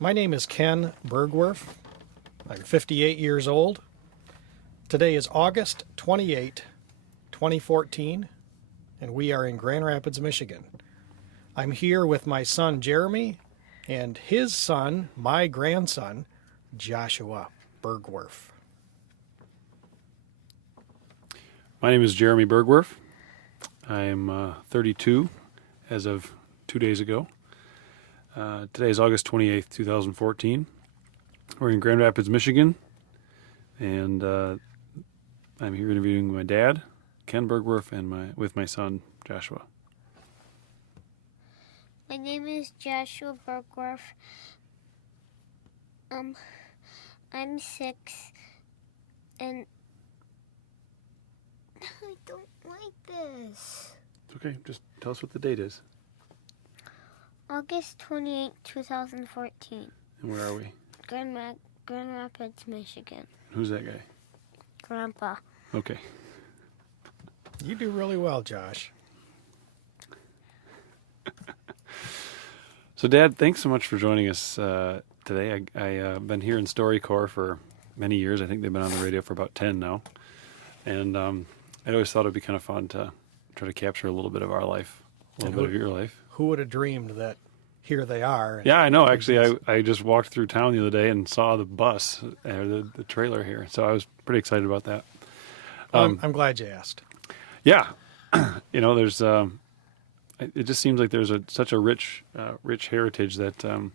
My name is Ken Bergwerff. I'm 58 years old. Today is August 28, 2014, and we are in Grand Rapids, Michigan. I'm here with my son Jeremy and his son, my grandson, Joshua Bergwerff. My name is Jeremy Bergwerff. I am 32 as of 2 days ago. Today is August 28th, 2014. We're in Grand Rapids, Michigan, and I'm here interviewing my dad, Ken Bergwerff, and with my son, Joshua. My name is Joshua Bergwerff. I'm 6, and I don't like this. It's okay. Just tell us what the date is. August 28, 2014. And where are we? Grand Rapids, Michigan. Who's that guy? Grandpa. Okay. You do really well, Josh. So, Dad, thanks so much for joining us today. I've been here in StoryCorps for many years. I think they've been on the radio for about 10 now. And I always thought it'd be kind of fun to try to capture a little bit of our life, a little bit of your life. Who would have dreamed that here they are? Yeah, I know. Actually, I just walked through town the other day and saw the bus, the trailer here. So I was pretty excited about that. I'm glad you asked. Yeah. There's, it just seems like there's such a rich heritage that, that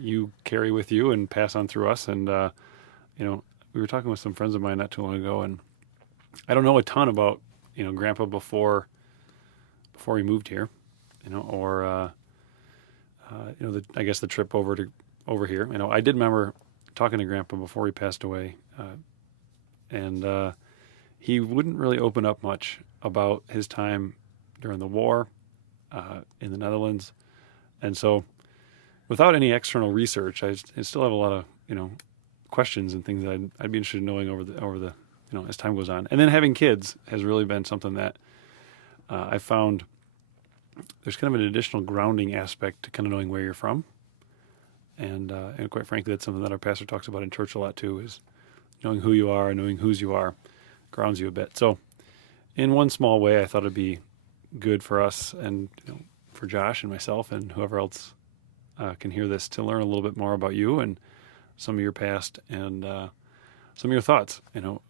you carry with you and pass on through us. And, we were talking with some friends of mine not too long ago, and I don't know a ton about, Grandpa before he moved here, I guess the trip over here. I did remember talking to Grandpa before he passed away, and he wouldn't really open up much about his time during the war in the Netherlands, and so without any external research, I still have a lot of questions and things that I'd be interested in knowing over the as time goes on. And then having kids has really been something that I found. There's kind of an additional grounding aspect to kind of knowing where you're from. And quite frankly, that's something that our pastor talks about in church a lot too, is knowing who you are and knowing whose you are grounds you a bit. So in one small way, I thought it'd be good for us and for Josh and myself and whoever else can hear this to learn a little bit more about you and some of your past and some of your thoughts,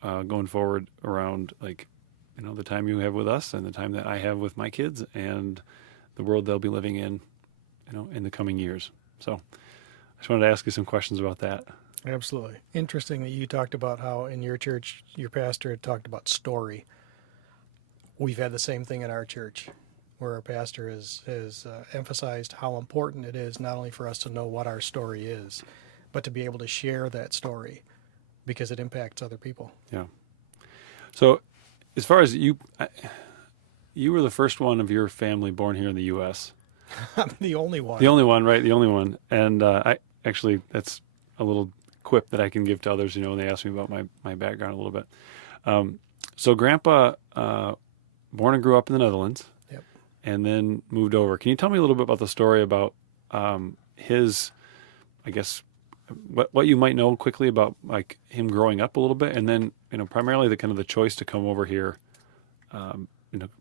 going forward around the time you have with us and the time that I have with my kids and the world they'll be living in, in the coming years. So I just wanted to ask you some questions about that. Absolutely. Interesting that you talked about how in your church, your pastor had talked about story. We've had the same thing in our church, where our pastor has emphasized how important it is not only for us to know what our story is, but to be able to share that story because it impacts other people. Yeah. So as far as you were the first one of your family born here in the U.S. I'm the only one. The only one, right? The only one. And that's a little quip that I can give to others, when they ask me about my background a little bit. So Grandpa born and grew up in the Netherlands. Yep. And then moved over. Can you tell me a little bit about the story about his, I guess, what you might know quickly about him growing up a little bit, and then primarily the kind of the choice to come over here,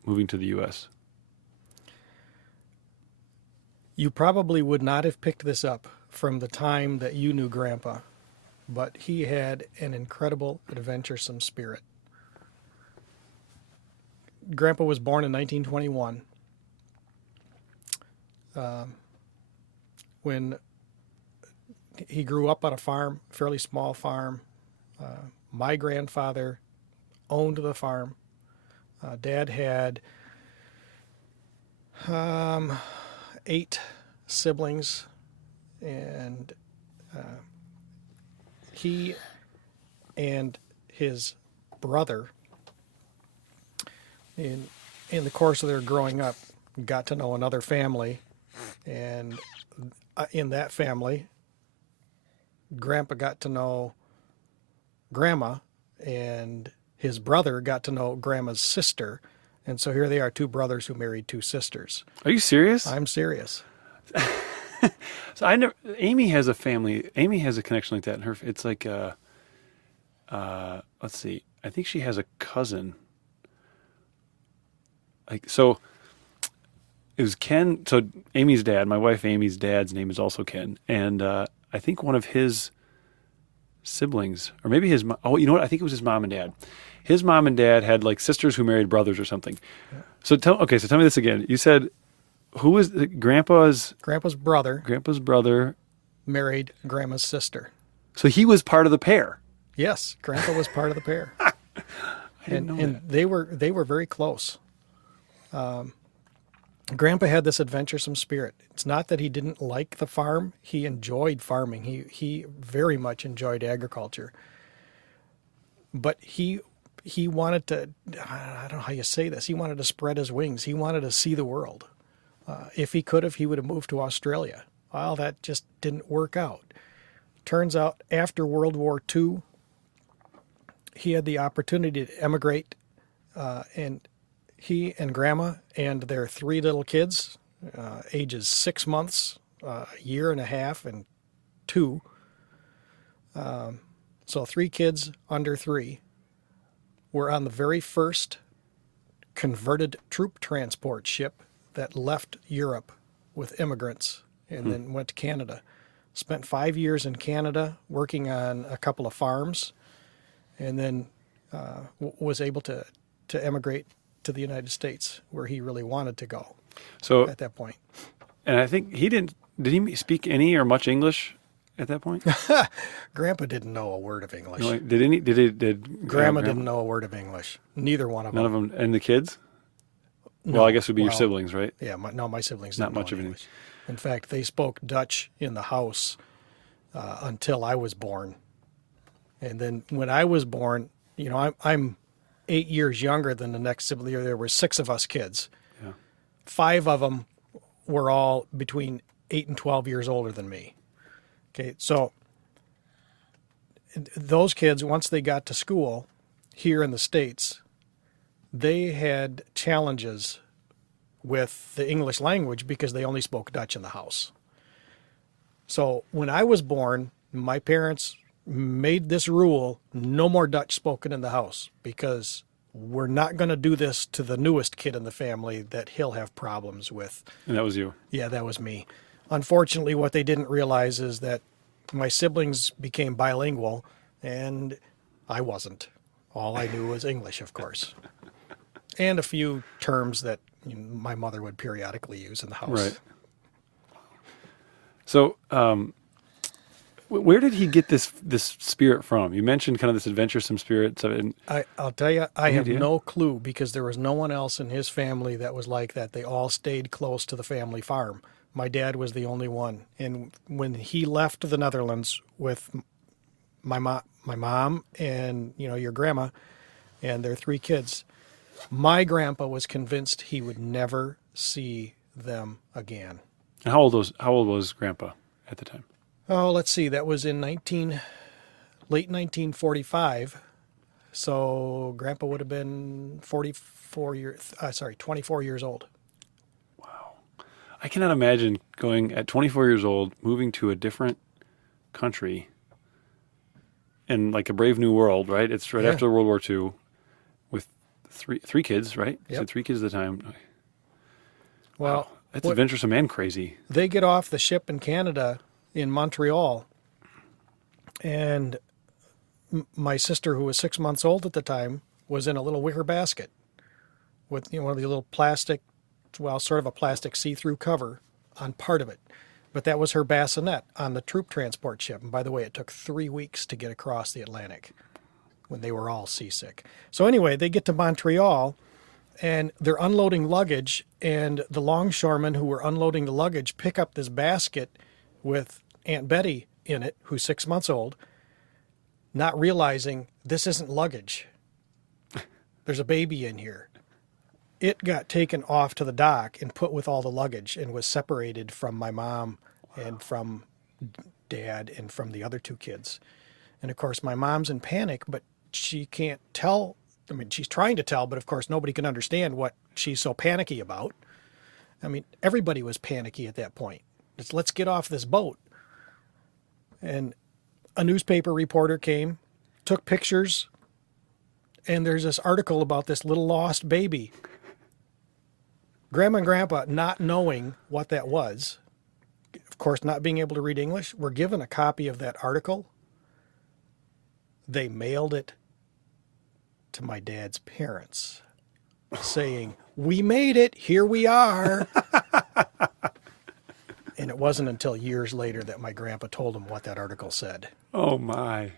moving to the U.S. You probably would not have picked this up from the time that you knew Grandpa, but he had an incredible adventuresome spirit. Grandpa was born in 1921. When he grew up on a farm, fairly small farm. My grandfather owned the farm. Dad had 8 siblings, and he and his brother, in the course of their growing up, got to know another family, and in that family, Grandpa got to know Grandma, and his brother got to know Grandma's sister. And so here they are, 2 brothers who married 2 sisters. Are you serious? I'm serious. So I never. Amy has a family. Amy has a connection like that. And it's like, let's see. I think she has a cousin. Like so, it was Ken. So Amy's dad, my wife Amy's dad's name is also Ken, and I think one of his siblings, or maybe his. Oh, you know what? I think it was his mom and dad. His mom and dad had like sisters who married brothers or something. Yeah. So tell me this again. You said who was Grandpa's Grandpa's brother married Grandma's sister. So he was part of the pair. Yes, Grandpa was part of the pair. I didn't know and that. they were very close. Grandpa had this adventuresome spirit. It's not that he didn't like the farm; he enjoyed farming. He very much enjoyed agriculture. But he wanted to. I don't know how you say this. He wanted to spread his wings. He wanted to see the world. If he could have, he would have moved to Australia. Well, that just didn't work out. Turns out, after World War II, he had the opportunity to emigrate, and he and Grandma and their 3 little kids, ages 6 months, a year and a half, and 2. So 3 kids under 3 were on the very first converted troop transport ship that left Europe with immigrants and then went to Canada. Spent 5 years in Canada working on a couple of farms, and then was able to emigrate to the United States, where he really wanted to go. So at that point, and I think he didn't. Did he speak any or much English at that point? Grandpa didn't know a word of English. No, did Grandma didn't know a word of English. Neither one of them. None of them. And the kids? No. Well, I guess it would be your siblings, right? Yeah, my siblings Not didn't know much of any an English. In fact, they spoke Dutch in the house until I was born. And then when I was born, you know, I'm 8 years younger than the next sibling. There were 6 of us kids. Yeah. 5 of them were all between 8 and 12 years older than me. Okay, so those kids, once they got to school here in the States, they had challenges with the English language because they only spoke Dutch in the house. So when I was born, my parents made this rule: no more Dutch spoken in the house, because we're not going to do this to the newest kid in the family that he'll have problems with. And that was you. Yeah, that was me. Unfortunately, what they didn't realize is that my siblings became bilingual and I wasn't. All I knew was English, of course, and a few terms that my mother would periodically use in the house. Right. So, where did he get this spirit from? You mentioned kind of this adventuresome spirit. So, I'll tell you, I have idea? no clue, because there was no one else in his family that was like that. They all stayed close to the family farm. My dad was the only one. And when he left the Netherlands with my mom and, you know, your grandma and their 3 kids, my grandpa was convinced he would never see them again. and how old was Grandpa at the time? Oh, let's see. That was in late 1945. So Grandpa would have been 24 years old. I cannot imagine going at 24 years old, moving to a different country in like a brave new world, right? It's right Yeah. after World War II, with three kids, right? You Yep. said 3 kids at the time. Well, Wow. That's what- adventuresome and crazy. they get off the ship in Canada in Montreal, and my sister, who was 6 months old at the time, was in a little wicker basket with, you know, one of the little plastic, well, sort of a plastic see-through cover on part of it. But that was her bassinet on the troop transport ship. And by the way, it took 3 weeks to get across the Atlantic when they were all seasick. So anyway, they get to Montreal and they're unloading luggage, and the longshoremen who were unloading the luggage pick up this basket with Aunt Betty in it, who's 6 months old, not realizing this isn't luggage. There's a baby in here. It got taken off to the dock and put with all the luggage and was separated from my mom and from Dad and from the other 2 kids. And of course, my mom's in panic, but she can't tell. I mean, she's trying to tell, but of course, nobody can understand what she's so panicky about. I mean, everybody was panicky at that point. let's get off this boat. And a newspaper reporter came, took pictures, and there's this article about this little lost baby. Grandma and Grandpa, not knowing what that was, of course, not being able to read English, were given a copy of that article. They mailed it to my dad's parents, saying, "We made it. Here we are." And it wasn't until years later that my grandpa told him what that article said. Oh my.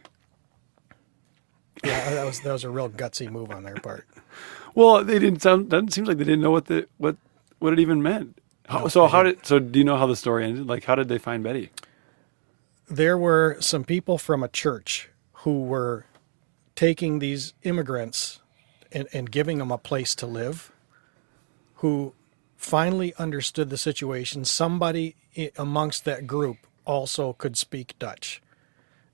Yeah, that was a real gutsy move on their part. Well, they didn't sound. Doesn't seem like they didn't know what it even meant. So do you know how the story ended? Like, how did they find Betty? There were some people from a church who were taking these immigrants and giving them a place to live, who finally understood the situation. Somebody amongst that group also could speak Dutch.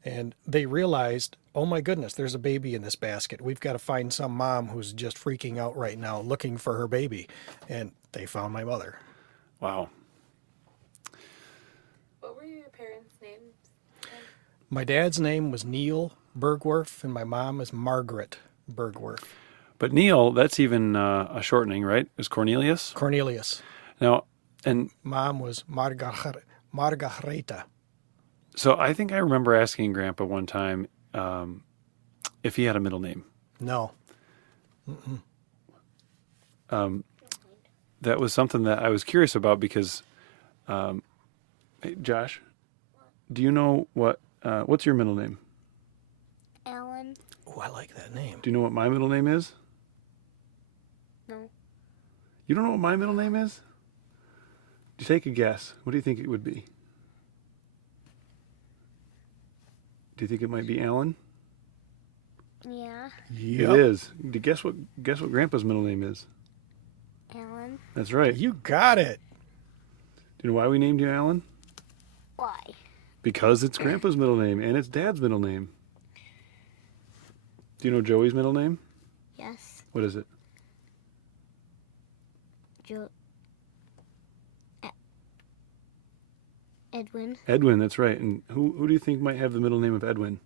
And they realized, oh my goodness, there's a baby in this basket. We've got to find some mom who's just freaking out right now looking for her baby. And they found my mother. Wow. What were your parents' names? My dad's name was Neil Bergwerff, and my mom is Margaret Bergwerff. But Neil, that's even a shortening, right? Is Cornelius? Cornelius. Now, and Mom was Margareta. so I think I remember asking Grandpa one time if he had a middle name. No. That was something that I was curious about because, hey, Josh, do you know what's your middle name? Alan. Oh, I like that name. Do you know what my middle name is? No. You don't know what my middle name is? You take a guess. What do you think it would be? Do you think it might be Alan? Yeah. It is. Guess what Grandpa's middle name is? Alan. That's right. You got it. Do you know why we named you Alan? Why? Because it's Grandpa's middle name and it's Dad's middle name. Do you know Joey's middle name? Yes. What is it? Edwin. Edwin, that's right. And who do you think might have the middle name of Edwin?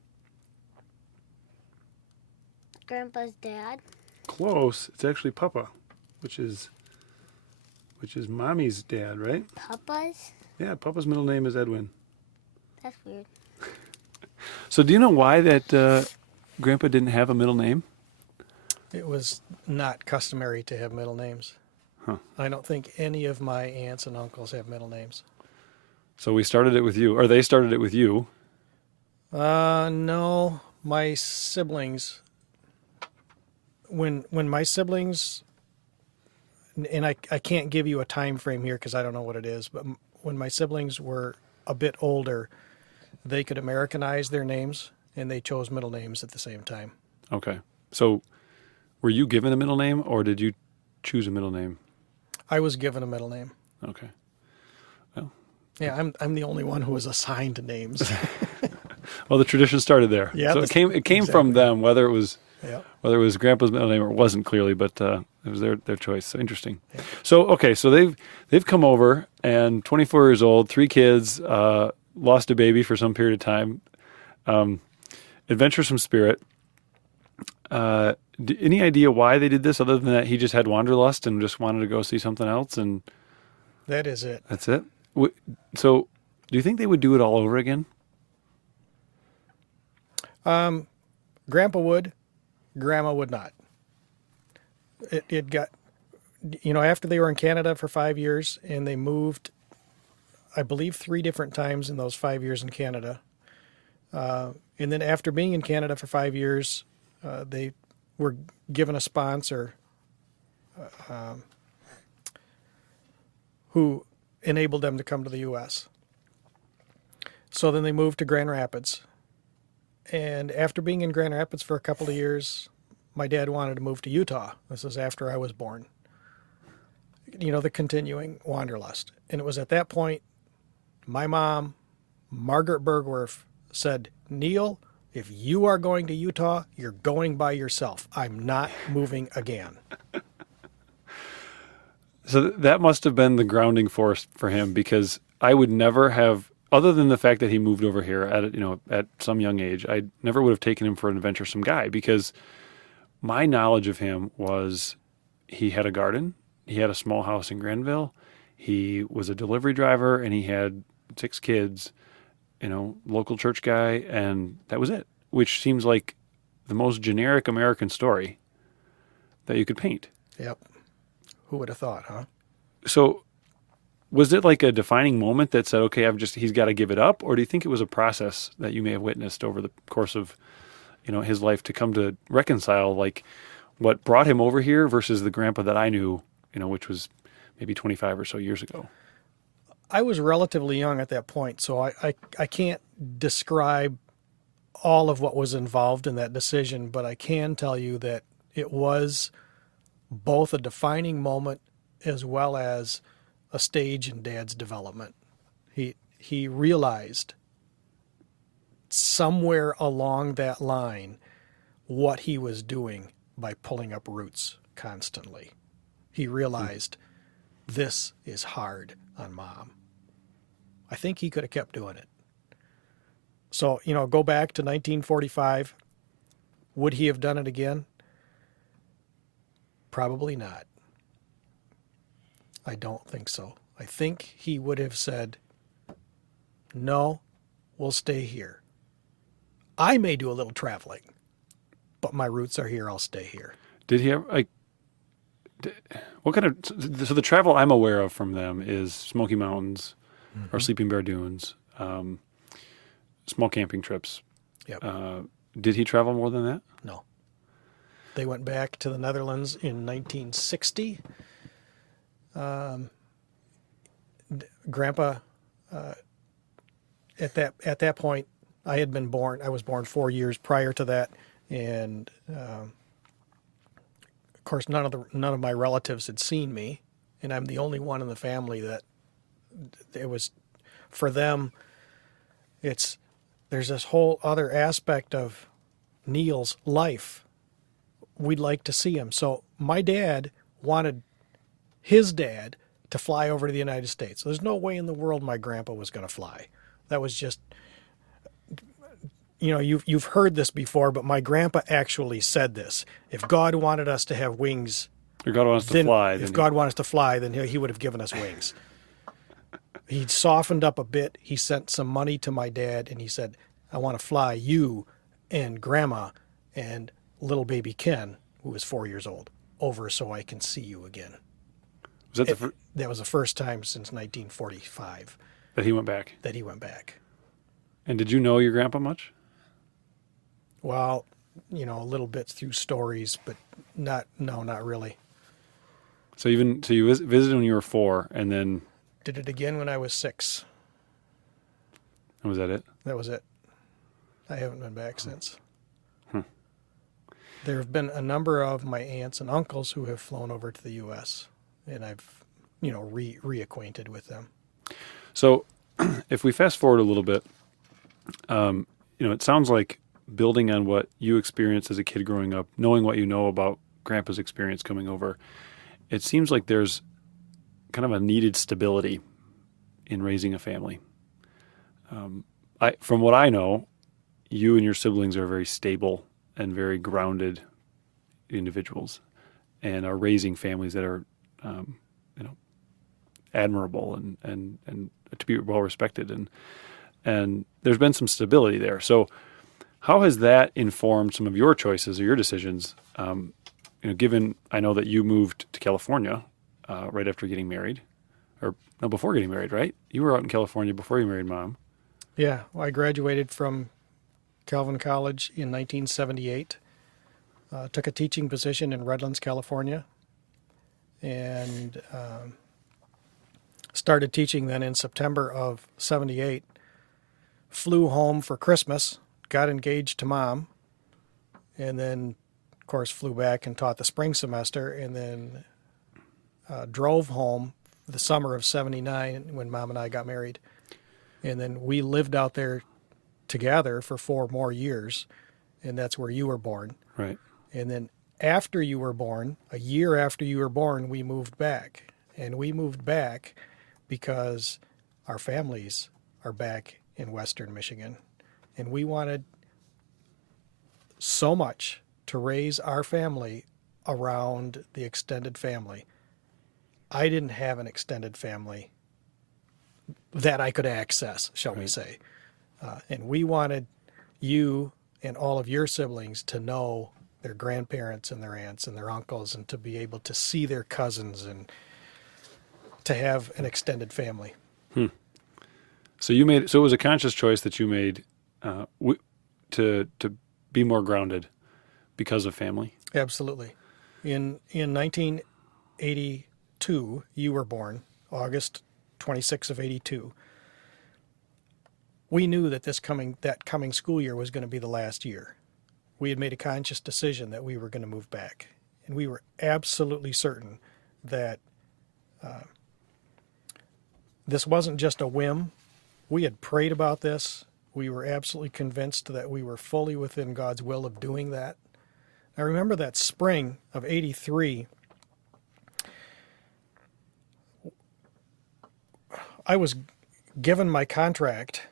Grandpa's dad. Close. It's actually Papa, which is Mommy's dad, right? Papa's? Yeah, Papa's middle name is Edwin. That's weird. So do you know why that Grandpa didn't have a middle name? It was not customary to have middle names. Huh. I don't think any of my aunts and uncles have middle names. So we started it with you, or they started it with you. No, my siblings. When my siblings, and I can't give you a time frame here because I don't know what it is, but when my siblings were a bit older, they could Americanize their names, and they chose middle names at the same time. Okay. So were you given a middle name, or did you choose a middle name? I was given a middle name. Okay. Yeah, I'm the only one who was assigned names. Well, the tradition started there. Yeah, So it came from them, whether it was Grandpa's middle name or it wasn't clearly, but it was their choice. So interesting. Yeah. So okay, so they've come over and 24 years old, 3 kids, lost a baby for some period of time, adventuresome spirit. Any idea why they did this, other than that he just had wanderlust and just wanted to go see something else, and That is it. that's it? So, do you think they would do it all over again? Grandpa would, Grandma would not. It got, after they were in Canada for 5 years and they moved, I believe 3 different times in those 5 years in Canada. And then after being in Canada for 5 years, they were given a sponsor who enabled them to come to the U.S. So then they moved to Grand Rapids. And after being in Grand Rapids for a couple of years, my dad wanted to move to Utah. This is after I was born. The continuing wanderlust. And it was at that point, my mom, Margaret Bergwerff, said, "Neil, if you are going to Utah, you're going by yourself. I'm not moving again." So that must have been the grounding force for him, because I would never have, other than the fact that he moved over here at some young age, I never would have taken him for an adventuresome guy, because my knowledge of him was he had a garden, he had a small house in Granville, he was a delivery driver, and he had 6 kids, local church guy, and that was it, which seems like the most generic American story that you could paint. Yep. Who would have thought, huh? So was it like a defining moment that said, okay, he's got to give it up? Or do you think it was a process that you may have witnessed over the course of, his life to come to reconcile like what brought him over here versus the grandpa that I knew, which was maybe 25 or so years ago? I was relatively young at that point, so I can't describe all of what was involved in that decision, but I can tell you that it was both a defining moment as well as a stage in Dad's development. He realized somewhere along that line what he was doing by pulling up roots constantly. He realized this is hard on Mom. I think he could have kept doing it. So, go back to 1945. Would he have done it again? Probably not. I don't think so. I think he would have said, no, we'll stay here. I may do a little traveling, but my roots are here. I'll stay here. Did he ever, what kind of, so the travel I'm aware of from them is Smoky Mountains or Sleeping Bear Dunes, small camping trips. Yep. Did he travel more than that? No. They went back to the Netherlands in 1960. Grandpa, at that point, I had been born. I was born 4 years prior to that, and of course, none of my relatives had seen me, and I'm the only one in the family that it was. For them, there's this whole other aspect of Neil's life. We'd like to see him. So my dad wanted his dad to fly over to the United States. There's no way in the world my grandpa was going to fly. That was just, you've heard this before, but my grandpa actually said this. If God wanted us to have wings, or God wants to fly, if God wanted us to fly, then he would have given us wings. He softened up a bit. He sent some money to my dad, and he said, I want to fly you and Grandma and little baby Ken, who was 4 years old, over so I can see you again. Was that That was the first time since 1945 that he went back? That he went back. And did you know your grandpa much? Well, little bits through stories, but not really. So you visited when you were 4, and then Did it again when I was 6. and was that it? That was it. I haven't been back since. There have been a number of my aunts and uncles who have flown over to the U.S., and I've, reacquainted with them. So if we fast forward a little bit, it sounds like building on what you experienced as a kid growing up, knowing what you know about Grandpa's experience coming over, it seems like there's kind of a needed stability in raising a family. From what I know, you and your siblings are very stable and very grounded individuals, and are raising families that are, admirable and to be well respected, and there's been some stability there. So, how has that informed some of your choices or your decisions? Given I know that you moved to California right after getting married, or no, before getting married, right? You were out in California before you married Mom. Yeah, well, I graduated from Calvin College in 1978. Took a teaching position in Redlands, California, and started teaching then in September of 78. Flew home for Christmas, got engaged to Mom, and then, of course, flew back and taught the spring semester, and then drove home the summer of 79 when Mom and I got married. And then we lived out there together for 4 more years, and that's where you were born. Right. And then after you were born, a year after you were born, we moved back. And we moved back because our families are back in Western Michigan, and we wanted so much to raise our family around the extended family. I didn't have an extended family that I could access, shall we Right. say. And we wanted you and all of your siblings to know their grandparents and their aunts and their uncles, and to be able to see their cousins and to have an extended family. So it was a conscious choice that you made to be more grounded because of family. Absolutely. In 1982, you were born, August 26th of 82. We knew that that coming school year was going to be the last year. We had made a conscious decision that we were going to move back, and we were absolutely certain that this wasn't just a whim. We had prayed about this. We were absolutely convinced that we were fully within God's will of doing that. I remember that spring of 83, I was given my contract.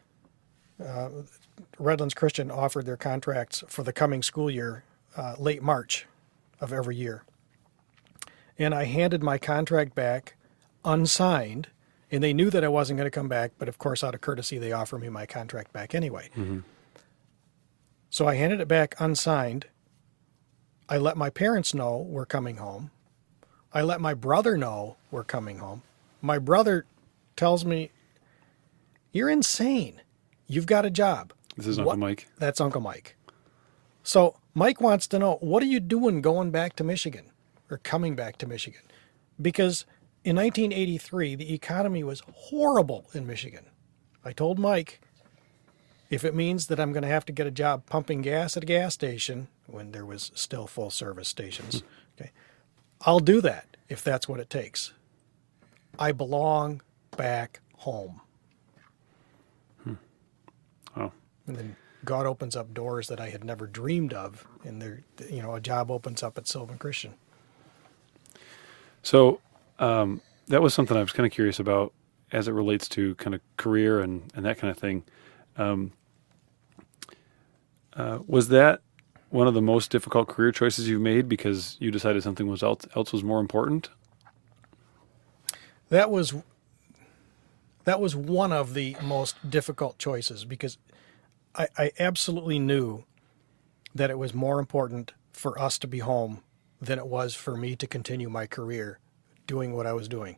Redlands Christian offered their contracts for the coming school year late March of every year. And I handed my contract back unsigned, and they knew that I wasn't going to come back, but of course, out of courtesy, they offered me my contract back anyway. Mm-hmm. So I handed it back unsigned. I let my parents know we're coming home. I let my brother know we're coming home. My brother tells me, "You're insane. You've got a job." This is Uncle Mike. That's Uncle Mike. So Mike wants to know, what are you doing going back to Michigan or coming back to Michigan? Because in 1983, the economy was horrible in Michigan. I told Mike, if it means that I'm going to have to get a job pumping gas at a gas station when there was still full service stations, okay, I'll do that if that's what it takes. I belong back home. Oh. And then God opens up doors that I had never dreamed of, and a job opens up at Sylvan Christian. So that was something I was kind of curious about as it relates to kind of career and that kind of thing. Was that one of the most difficult career choices you've made because you decided something else was more important? That was one of the most difficult choices, because I absolutely knew that it was more important for us to be home than it was for me to continue my career doing what I was doing.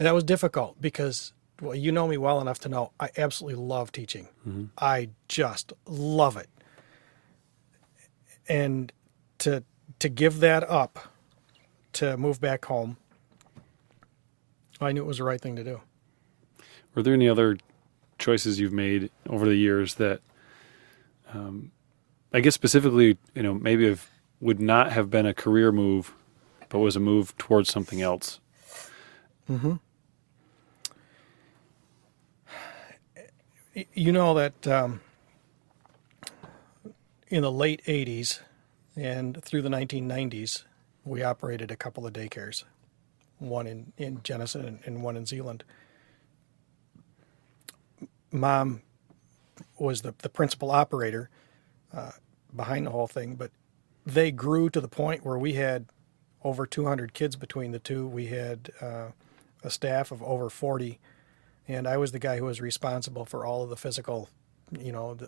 And that was difficult because, well, you know me well enough to know I absolutely love teaching. Mm-hmm. I just love it. And to give that up, to move back home, I knew it was the right thing to do. Were there any other choices you've made over the years that, I guess specifically, maybe would not have been a career move, but was a move towards something else? Mm-hmm. You know that in the late 80s and through the 1990s, we operated a couple of daycares, one in Jenison and one in Zeeland. Mom was the principal operator behind the whole thing, but they grew to the point where we had over 200 kids between the two. We had a staff of over 40, and I was the guy who was responsible for all of the physical,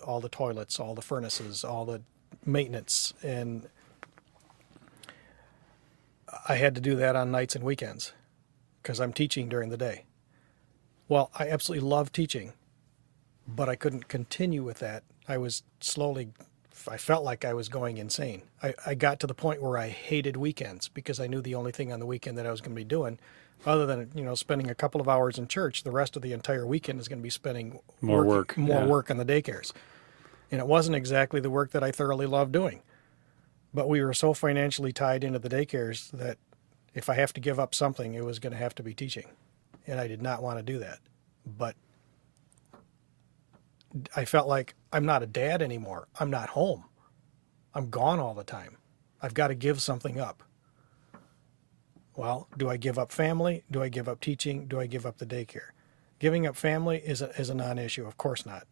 all the toilets, all the furnaces, all the maintenance, and I had to do that on nights and weekends because I'm teaching during the day. Well, I absolutely love teaching, but I couldn't continue with that. I felt like I was going insane. I got to the point where I hated weekends because I knew the only thing on the weekend that I was going to be doing, other than spending a couple of hours in church, the rest of the entire weekend is going to be spending more work on the daycares. And it wasn't exactly the work that I thoroughly loved doing. But we were so financially tied into the daycares that if I have to give up something, it was going to have to be teaching. And I did not want to do that. But I felt like I'm not a dad anymore. I'm not home. I'm gone all the time. I've got to give something up. Well, do I give up family? Do I give up teaching? Do I give up the daycare? Giving up family is a non-issue. Of course not.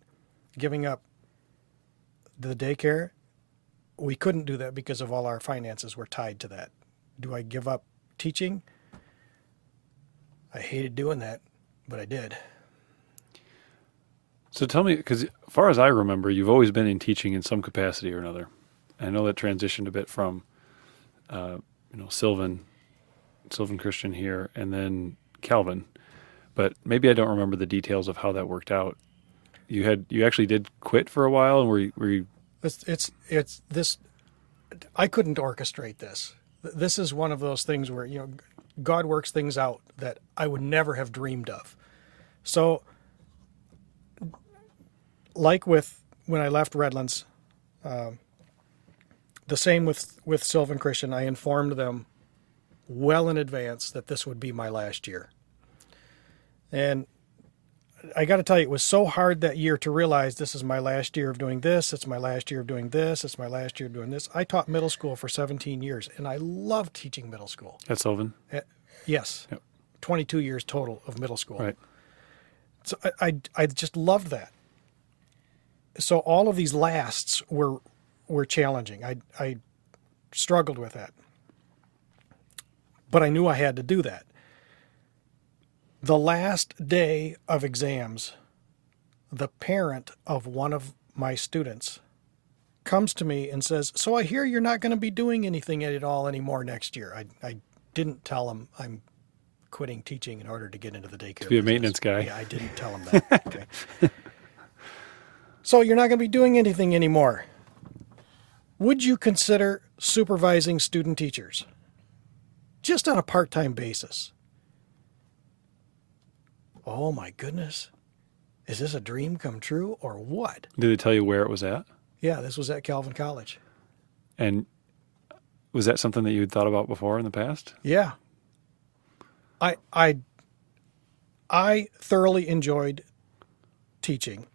Giving up the daycare, we couldn't do that because of all our finances were tied to that. Do I give up teaching? I hated doing that, but I did. So tell me, because as far as I remember, you've always been in teaching in some capacity or another. I know that transitioned a bit from, Sylvan Christian here, and then Calvin. But maybe I don't remember the details of how that worked out. You actually did quit for a while, and were you? It's this. I couldn't orchestrate this. This is one of those things where God works things out that I would never have dreamed of. So, like with when I left Redlands, the same with Sylvan Christian. I informed them well in advance that this would be my last year, and I got to tell you, it was so hard that year to realize this is my last year of doing this. It's my last year of doing this. It's my last year of doing this. I taught middle school for 17 years, and I loved teaching middle school. At Sylvan? Yes. Yep. 22 years total of middle school. Right. So I just loved that. So all of these lasts were challenging. I struggled with that. But I knew I had to do that. The last day of exams, the parent of one of my students comes to me and says, "So I hear you're not going to be doing anything at all anymore next year." I didn't tell him I'm quitting teaching in order to get into the daycare. To be a business. maintenance guy. Yeah, I didn't tell him that. Okay. So you're not going to be doing anything anymore. Would you consider supervising student teachers? Just on a part-time basis. Oh my goodness. Is this a dream come true or what? Did they tell you where it was at? Yeah, this was at Calvin College. And was that something that you had thought about before in the past? Yeah. I thoroughly enjoyed teaching.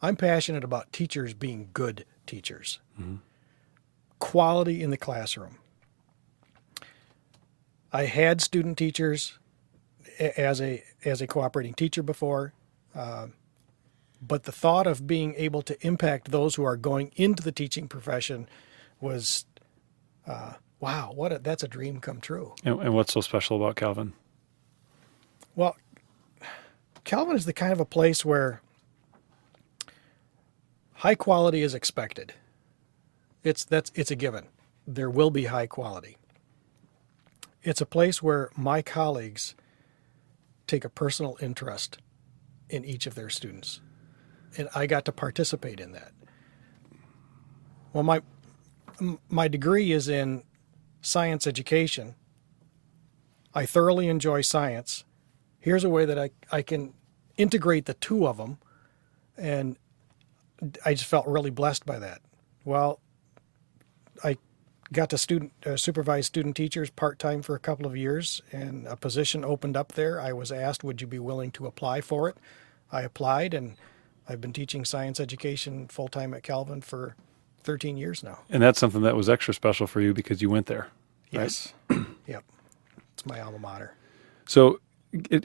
I'm passionate about teachers being good teachers. Mm-hmm. Quality in the classroom. I had student teachers as a cooperating teacher before, but the thought of being able to impact those who are going into the teaching profession was, wow, that's a dream come true. And what's so special about Calvin? Well, Calvin is the kind of a place where high quality is expected. It's a given. There will be high quality. It's a place where my colleagues take a personal interest in each of their students. And I got to participate in that. Well, my degree is in science education. I thoroughly enjoy science. Here's a way that I can integrate the two of them, and I just felt really blessed by that. Well, I got to supervise student teachers part-time for a couple of years, and a position opened up there. I was asked, would you be willing to apply for it? I applied, and I've been teaching science education full-time at Calvin for 13 years now. And that's something that was extra special for you because you went there, right? Yes. Yep. It's my alma mater. So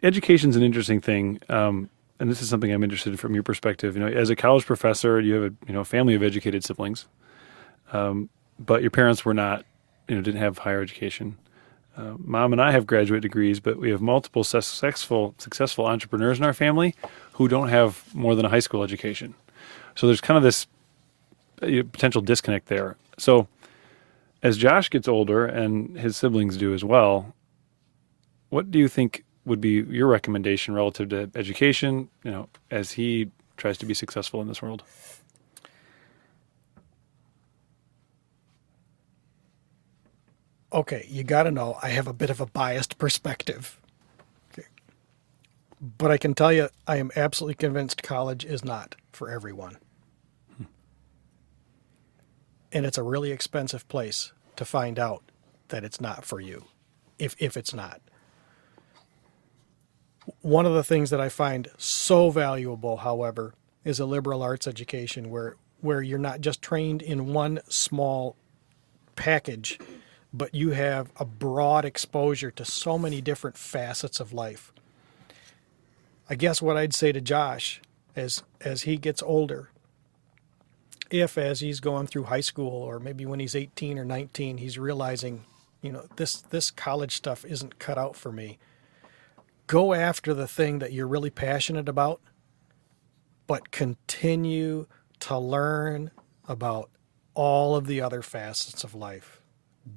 education's an interesting thing, and this is something I'm interested in from your perspective. As a college professor, you have a family of educated siblings. But your parents were not, didn't have higher education. Mom and I have graduate degrees, but we have multiple successful entrepreneurs in our family who don't have more than a high school education. So there's kind of this potential disconnect there. So as Josh gets older and his siblings do as well, what do you think would be your recommendation relative to education, as he tries to be successful in this world? Okay, you got to know I have a bit of a biased perspective. Okay. But I can tell you I am absolutely convinced college is not for everyone. And it's a really expensive place to find out that it's not for you, if it's not. One of the things that I find so valuable, however, is a liberal arts education where you're not just trained in one small package, but you have a broad exposure to so many different facets of life. I guess what I'd say to Josh as he gets older, if as he's going through high school or maybe when he's 18 or 19, he's realizing, this college stuff isn't cut out for me. Go after the thing that you're really passionate about, but continue to learn about all of the other facets of life.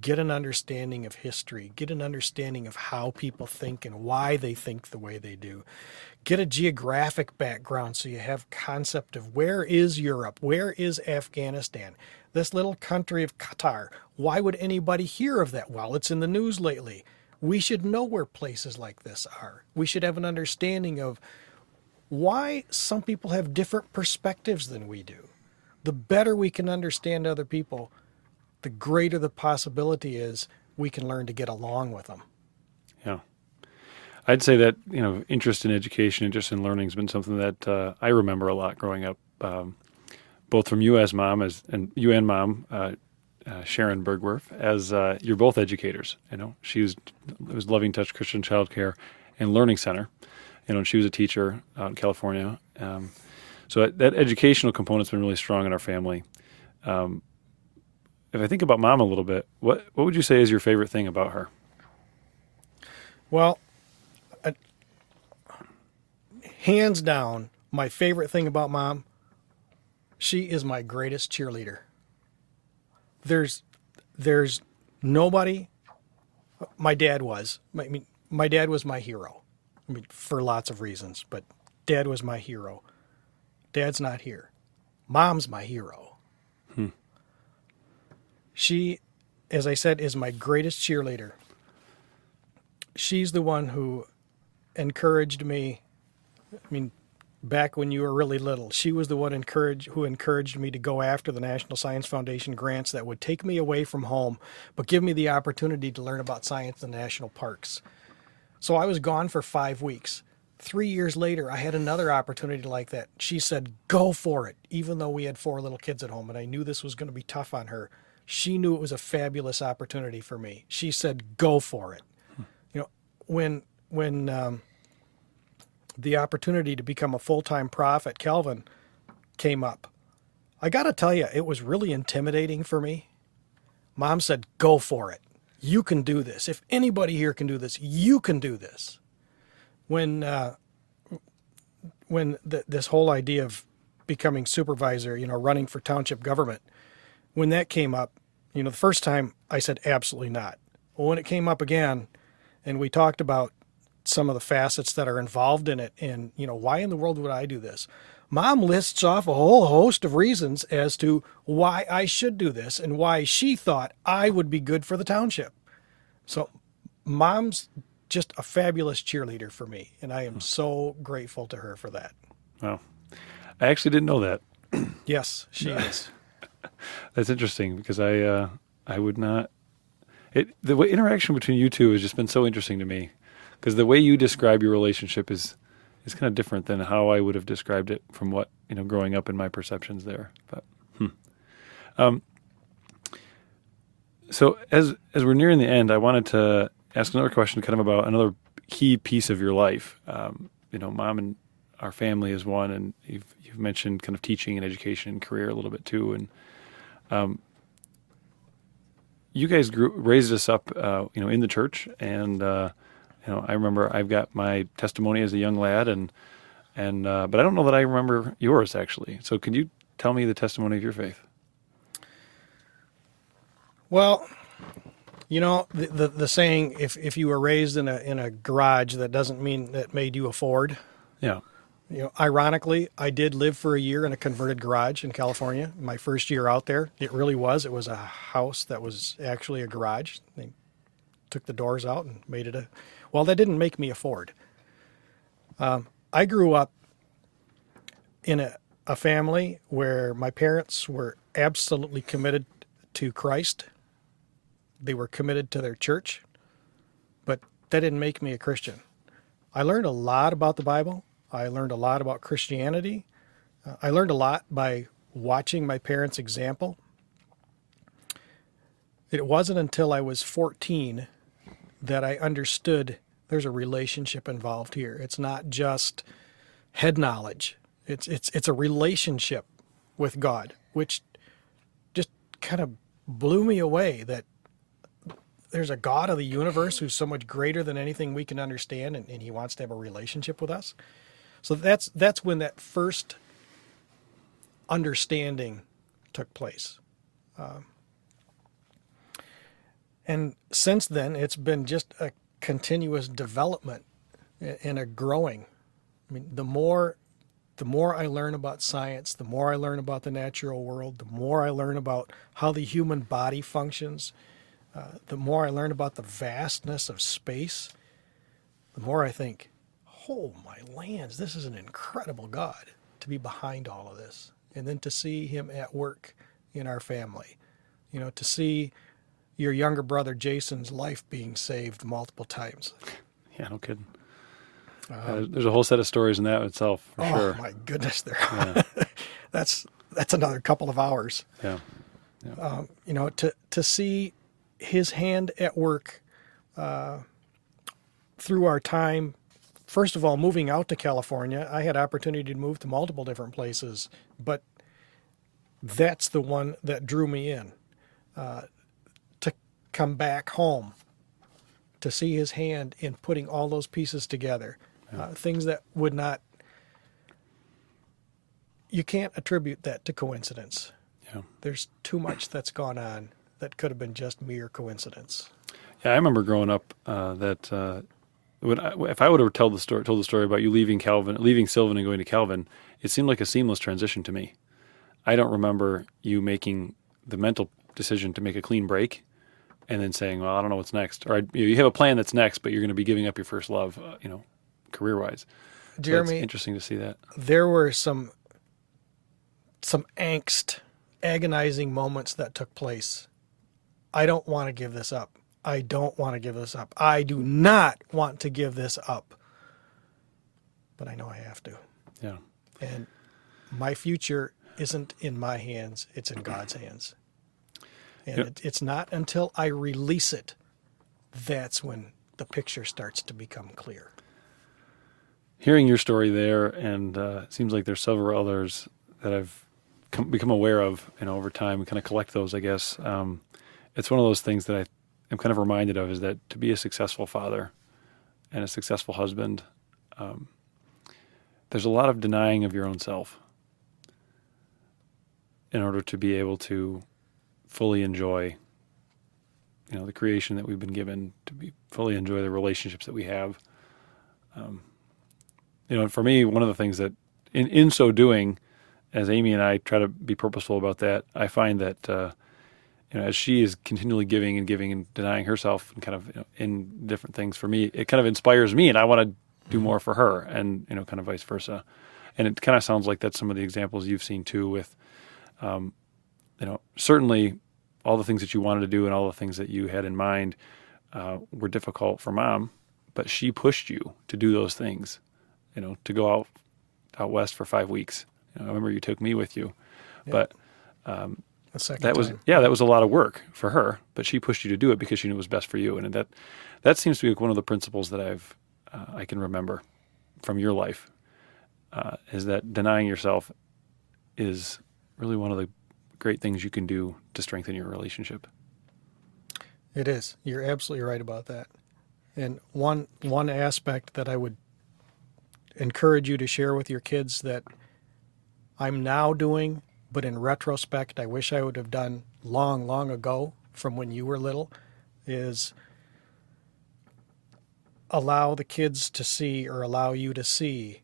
Get an understanding of history. Get an understanding of how people think and why they think the way they do. Get a geographic background so you have concept of where is Europe, where is Afghanistan, this little country of Qatar. Why would anybody hear of that? Well, it's in the news lately. We should know where places like this are. We should have an understanding of why some people have different perspectives than we do. The better we can understand other people, the greater the possibility is we can learn to get along with them. Yeah. I'd say that, interest in education, interest in learning has been something that I remember a lot growing up, both from you as mom and you and mom, Sharon Bergwerff, as you're both educators. It was Loving Touch Christian Childcare and Learning Center, and she was a teacher out in California. So that educational component's been really strong in our family. If I think about mom a little bit, what would you say is your favorite thing about her? Well, hands down, my favorite thing about mom, she is my greatest cheerleader. There's nobody. My dad was. My dad was my hero. For lots of reasons, but Dad was my hero. Dad's not here. Mom's my hero. She, as I said, is my greatest cheerleader. She's the one who encouraged me. Back when you were really little, she was the one who encouraged me to go after the National Science Foundation grants that would take me away from home, but give me the opportunity to learn about science in national parks. So I was gone for 5 weeks. 3 years later, I had another opportunity like that. She said, go for it, even though we had 4 little kids at home, and I knew this was going to be tough on her. She knew it was a fabulous opportunity for me. She said, go for it. When the opportunity to become a full-time prof at Calvin came up, I got to tell you, it was really intimidating for me. Mom said, go for it. You can do this. If anybody here can do this, you can do this. When this whole idea of becoming supervisor, running for township government, when that came up, the first time I said absolutely not. Well, when it came up again, and we talked about some of the facets that are involved in it, and why in the world would I do this? Mom lists off a whole host of reasons as to why I should do this and why she thought I would be good for the township. So Mom's just a fabulous cheerleader for me, and I am so grateful to her for that. Wow. I actually didn't know that. Yes, she is. That's interesting because I would not. The interaction between you two has just been so interesting to me because the way you describe your relationship is kind of different than how I would have described it from what growing up in my perceptions there. But so as we're nearing the end, I wanted to ask another question, kind of about another key piece of your life. Mom and our family is one, and you've mentioned kind of teaching and education and career a little bit too, and you guys raised us up, in the church, and I remember I've got my testimony as a young lad, but I don't know that I remember yours actually. So could you tell me the testimony of your faith? Well, the saying, if you were raised in a garage, that doesn't mean that made you a Ford. Yeah. Ironically, I did live for a year in a converted garage in California. My first year out there, it really was. It was a house that was actually a garage. They took the doors out and made it that didn't make me a Ford. I grew up in a family where my parents were absolutely committed to Christ. They were committed to their church, but that didn't make me a Christian. I learned a lot about the Bible. I learned a lot about Christianity. I learned a lot by watching my parents' example. It wasn't until I was 14 that I understood there's a relationship involved here. It's not just head knowledge. It's a relationship with God, which just kind of blew me away, that there's a God of the universe who's so much greater than anything we can understand, and he wants to have a relationship with us. So that's when that first understanding took place. And since then, it's been just a continuous development and a growing. I mean, the more I learn about science, the more I learn about the natural world, the more I learn about how the human body functions, the more I learn about the vastness of space, the more I think, oh my lands, this is an incredible God to be behind all of this. And then to see him at work in our family, to see your younger brother Jason's life being saved multiple times. Yeah, no kidding. There's a whole set of stories in that itself, for sure. Oh my goodness, there. Yeah. That's another couple of hours. Yeah. To see his hand at work through our time. First of all, moving out to California, I had opportunity to move to multiple different places, but that's the one that drew me in. To come back home, to see his hand in putting all those pieces together, things that would not, you can't attribute that to coincidence. Yeah. There's too much that's gone on that could have been just mere coincidence. Yeah, I remember growing up that if I would have told the story about you leaving Sylvan and going to Calvin, it seemed like a seamless transition to me. I don't remember you making the mental decision to make a clean break and then saying, well, I don't know what's next. Or you have a plan that's next, but you're going to be giving up your first love, career-wise. Jeremy, so it's interesting to see that. There were some angst, agonizing moments that took place. I don't want to give this up. I don't want to give this up. I do not want to give this up. But I know I have to. Yeah. And my future isn't in my hands. It's in God's hands. And it's not until I release it, that's when the picture starts to become clear. Hearing your story there, and it seems like there's several others that I've become aware of, over time, and kind of collect those, I guess. It's one of those things that I'm kind of reminded of, is that to be a successful father and a successful husband, there's a lot of denying of your own self in order to be able to fully enjoy, the creation that we've been given, to fully enjoy the relationships that we have. For me, one of the things that in so doing, as Amy and I try to be purposeful about that, I find that, as she is continually giving and denying herself and kind of in different things for me, it kind of inspires me, and I want to do more for her, and kind of vice versa. And it kind of sounds like that's some of the examples you've seen too, with certainly all the things that you wanted to do and all the things that you had in mind were difficult for Mom, but she pushed you to do those things, to go out west for 5 weeks. I remember you took me with you, but that was a lot of work for her, but she pushed you to do it because she knew it was best for you. And that seems to be one of the principles that I can remember from your life, is that denying yourself is really one of the great things you can do to strengthen your relationship. It is. You're absolutely right about that. And one aspect that I would encourage you to share with your kids that I'm now doing, but in retrospect, I wish I would have done long, long ago from when you were little, is allow the kids to see, or allow you to see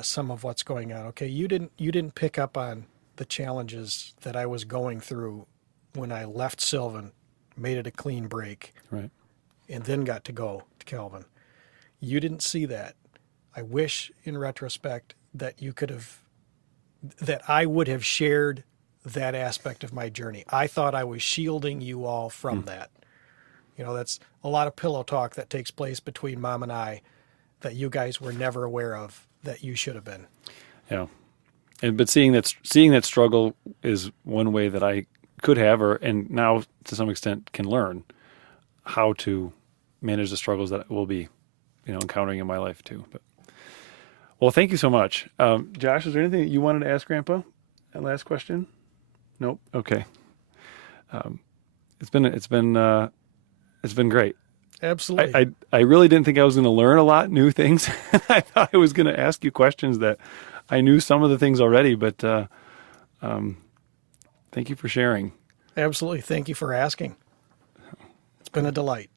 some of what's going on. Okay, you didn't pick up on the challenges that I was going through when I left Sylvan, made it a clean break, right, and then got to go to Calvin. You didn't see that. I wish, in retrospect, that I would have shared that aspect of my journey. I thought I was shielding you all from that. That's a lot of pillow talk that takes place between Mom and I that you guys were never aware of, that you should have been. Yeah. But seeing that struggle is one way that I could have, and now to some extent can learn how to manage the struggles that we'll be, encountering in my life too. But Well, thank you so much. Josh, is there anything that you wanted to ask Grandpa? That last question? Nope. Okay. It's been great. Absolutely. I really didn't think I was going to learn a lot new things. I thought I was going to ask you questions that I knew some of the things already, but thank you for sharing. Absolutely. Thank you for asking. It's been a delight.